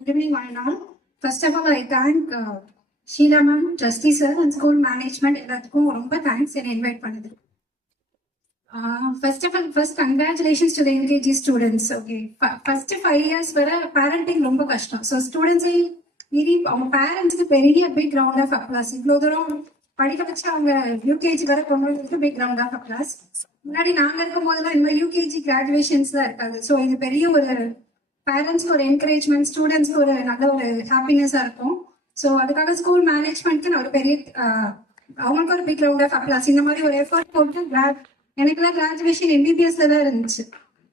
Good evening, one and all. First of all, I thank Sheila ma'am, trustee sir, and school management. எல்லாத்துக்கும் ரொம்ப thanks என்னை invite பண்ணது. First of all, congratulations to the UKG students. Okay, first 5 years வர parenting ரொம்ப கஷ்டம். So students மீறி அவங்க பேரண்ட்ஸ்க்கு பெரிய பிக் ரவுண்ட் ஆஃப் அப்ளாஸ். இவ்வளோ தூரம் படிக்க வச்சு அவங்க யூகேஜி வர கொண்டு வந்ததுக்கு பிக் ரவுண்ட் ஆஃப் அப்ளாஸ். முன்னாடி நாங்க இருக்கும் போதெல்லாம் இந்த மாதிரி யூகேஜி கிராஜுவேஷன்ஸ் தான் இருக்காது. ஸோ இது பெரிய ஒரு பேரண்ட்ஸ்க்கு ஒரு என்கரேஜ்மெண்ட், ஸ்டூடெண்ட்ஸ்க்கு ஒரு நல்ல ஒரு ஹாப்பினஸா இருக்கும். ஸோ அதுக்காக ஸ்கூல் மேனேஜ்மெண்ட்க்கு நான் ஒரு பெரிய அவங்களுக்கு ஒரு பிக் ரவுண்ட் ஆஃப் அப்ளாஸ். இந்த மாதிரி ஒரு எஃபர்ட் போட்டு எனக்குலாம் கிராஜுவேஷன் எம்பிபிஎஸ்ல தான் இருந்துச்சு.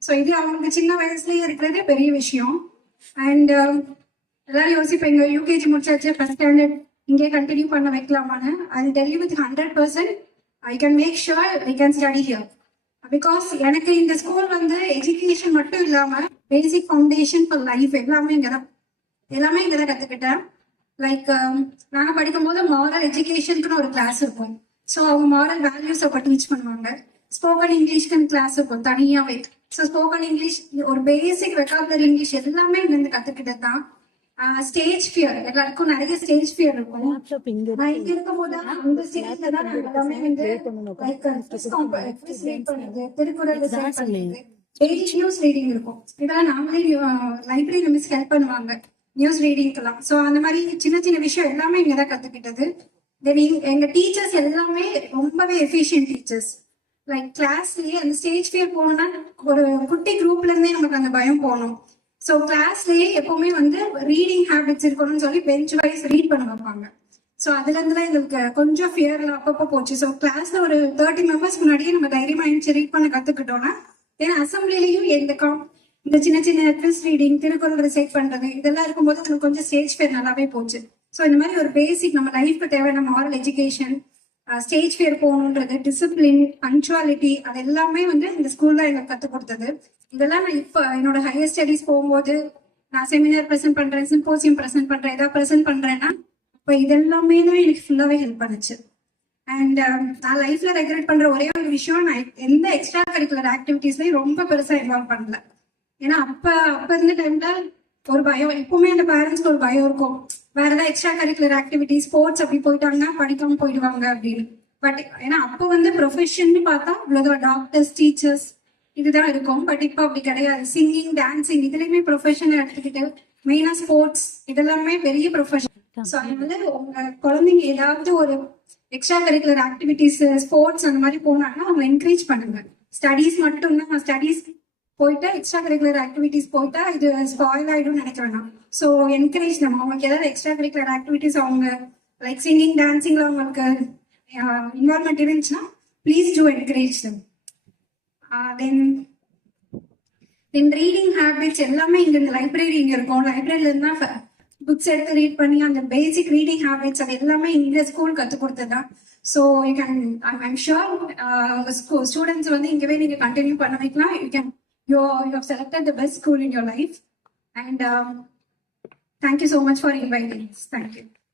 ஸோ இது அவங்களுக்கு சின்ன வயசுலயே இருக்கிறதே பெரிய விஷயம். அண்ட் எல்லாரும் யோசிப்பீங்க யூகேஜி முடிச்சாச்சு, ஃபர்ஸ்ட் ஸ்டாண்டர்ட் இங்கே கண்டினியூ பண்ண வைக்கலாமான்னு. I tell you with 100% I can make sure I can study here. Because எனக்கு இந்த ஸ்கூல் வந்து எஜுகேஷன் மட்டும் இல்லாம பேசிக் ஃபவுண்டேஷன் ஃபார் லைஃப் எல்லாமே இங்கதான் கத்துக்கிட்டேன். லைக் நாங்க படிக்கும் போது மாரல் எஜுகேஷனுக்குன்னு ஒரு கிளாஸ் இருக்கும். ஸோ அவங்க மாரல் வேல்யூஸ் அப்போ டீச் பண்ணுவாங்க. ஸ்போக்கன் இங்கிலீஷ்க்குன்னு கிளாஸ் இருக்கும் தனியாவே. ஸோ ஸ்போக்கன் இங்கிலீஷ் ஒரு பேசிக் வெக்காபுலரி இங்கிலீஷ் எல்லாமே இங்க கத்துக்கிட்டது தான். ஸ்டேஜ் ஃபியர், எல்லாருக்கும் நிறைய ஸ்டேஜ் ஃபியர் இருக்கும். நான் இங்க இருக்கும் போது அந்த ஸ்டேஜ்ல தான் நாங்க எல்லாமே வந்து திருக்குறள் டெய்லி நியூஸ் ரீடிங் இருக்கும். இதெல்லாம் நாங்களே லைப்ரரி மிஸ் ஹெல்ப் பண்ணுவாங்க நியூஸ் ரீடிங்க்கெல்லாம். ஸோ அந்த மாதிரி சின்ன சின்ன விஷயம் எல்லாமே இங்கதான் கத்துக்கிட்டது. தென் எங்க டீச்சர்ஸ் எல்லாமே ரொம்பவே எஃபிஷியன்ட் டீச்சர்ஸ். லைக் கிளாஸ்லயே அந்த ஸ்டேஜ் ஃபியர் போனோம்னா ஒரு குட்டி குரூப்ல இருந்தே நமக்கு அந்த பயம் போகணும். ஸோ கிளாஸ்லயே எப்பவுமே வந்து ரீடிங் ஹேபிட்ஸ் இருக்கணும்னு சொல்லி பெஞ்ச் வைஸ் ரீட் பண்ண வைப்பாங்க. ஸோ அதுல இருந்து தான் எங்களுக்கு கொஞ்சம் ஃபியர் அப்பப்போ போச்சு. ஸோ கிளாஸ்ல ஒரு 30 மெம்பர்ஸ் முன்னாடியே நம்ம தைரியமா எழுந்து ரீட் பண்ண கத்துக்கிட்டோம்னா ஏன்னா அசம்பிளிலையும் இந்த சின்ன சின்ன குவிஸ் ரீடிங், திருக்குறள் ரிசைட் பண்றது இதெல்லாம் இருக்கும்போது எனக்கு கொஞ்சம் ஸ்டேஜ் ஃபியர் நல்லாவே போச்சு. ஸோ இந்த மாதிரி ஒரு பேசிக் நம்ம லைஃப்க்கு தேவையான மாரல் எஜுகேஷன், ஸ்டேஜ் ஃபியர் போகணுன்றது, டிசிப்ளின், பங்க்சுவாலிட்டி, அது எல்லாமே வந்து இந்த ஸ்கூல்ல எங்களுக்கு கற்றுக் கொடுத்தது. இதெல்லாம் நான் இப்போ என்னோட ஹையர் ஸ்டடீஸ் போகும்போது நான் செமினார் ப்ரெசென்ட் பண்றேன், சிம்போசியம் ப்ரெசென்ட் பண்றேன், ஏதாவது ப்ரெசென்ட் பண்றேன்னா இப்போ இதெல்லாமே தான் எனக்கு ஃபுல்லாவே ஹெல்ப் பண்ணுச்சு. அண்ட் நான் லைஃப்ல ரெக்ரெட் பண்ற ஒரே ஒரு விஷயம், நான் எந்த எக்ஸ்ட்ரா கரிக்குலர் ஆக்டிவிட்டிஸ்லயும் ரொம்ப பெருசா இன்வால்வ் பண்ணல. ஏன்னா அப்ப இருந்த டைம்ல ஒரு பயம், எப்பவுமே அந்த பேரண்ட்ஸ்க்கு ஒரு பயம் இருக்கும், வேற ஏதாவது எக்ஸ்ட்ரா கரிக்குலர் ஆக்டிவிட்டி ஸ்போர்ட்ஸ் அப்படி போயிட்டாங்கன்னா படிக்காம போயிடுவாங்க அப்படின்னு. பட் ஏன்னா அப்போ வந்து ப்ரொஃபஷன் பார்த்தா இவ்வளவு டாக்டர்ஸ், டீச்சர்ஸ் இதுதான் இருக்கும். பட் இப்போ அப்படி கிடையாது. சிங்கிங், டான்சிங் இதுலயுமே ப்ரொஃபஷன் எடுத்துக்கிட்டு மெயினா ஸ்போர்ட்ஸ் இதெல்லாமே பெரிய ப்ரொஃபஷன். ஸோ அதனால உங்க குழந்தைங்க ஏதாவது ஒரு எக்ஸ்ட்ரா கரிக்குலர் ஆக்டிவிட்டிஸ், ஸ்போர்ட்ஸ் அந்த மாதிரி போனாங்கன்னா அவங்க என்கரேஜ் பண்ணுங்க. ஸ்டடீஸ் மட்டும்தான் ஸ்டடீஸ் போயிட்டா எக்ஸ்ட்ரா கரிக்குலர் ஆக்டிவிட்டிஸ் போயிட்டா இது ஸ்பாயில் ஆயிடும் நினைக்கிறேன். ஸோ என்கரேஜ் நம்ம அவங்களுக்கு ஏதாவது எக்ஸ்ட்ரா கரிக்குலர் ஆக்டிவிட்டிஸ் அவங்க லைக் சிங்கிங், டான்சிங்ல அவங்களுக்கு இன்வால்மெண்ட் இருந்துச்சுன்னா please do encourage them. Then reading habits எல்லாமே இங்க இந்த லைப்ரரி இங்க இருக்கும். லைப்ரரியில இருந்தா புக்ஸ் எடுத்து ரீட் பண்ணி அந்த பேசிக் ரீடிங் ஹேபிட்ஸ் அது எல்லாமே இங்க ஸ்கூல் கற்றுக் கொடுத்ததுதான். So you can I'm sure உங்க ஸ்டூடெண்ட்ஸ் வந்து இங்கவே நீங்க கண்டினியூ பண்ண வைக்கலாம். You have selected the best school in your life, and thank you so much for inviting us. Thank you.